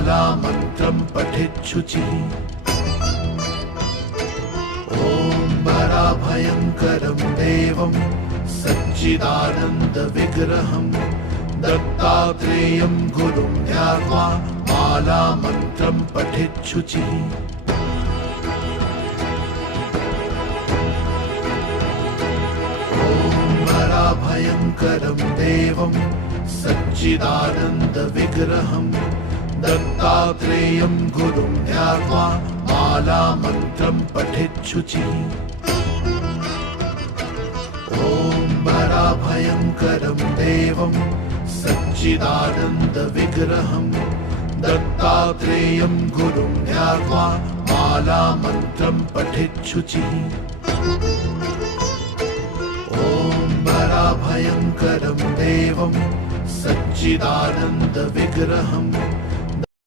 मालामन्त्रं पठेच्छुचिः। ॐ वराभयङ्करं देवं सच्चिदानन्दविग्रहं दत्तात्रेयं गुरुं ध्यात्वा मालामन्त्रं पठेच्छुचिः। भयङ्करं देवं सच्चिदानन्दविग्रहं दत्तात्रेयं गुरुं ध्यात्वा मालामन्त्रं पठेच्छुचिः। ॐ वराभयङ्करं देवं सच्चिदानन्दविग्रहं दत्तात्रेयं गुरुं ध्यात्वा मालामन्त्रं पठेच्छुचिः। भयङ्करं देवं सच्चिदानन्दविग्रहं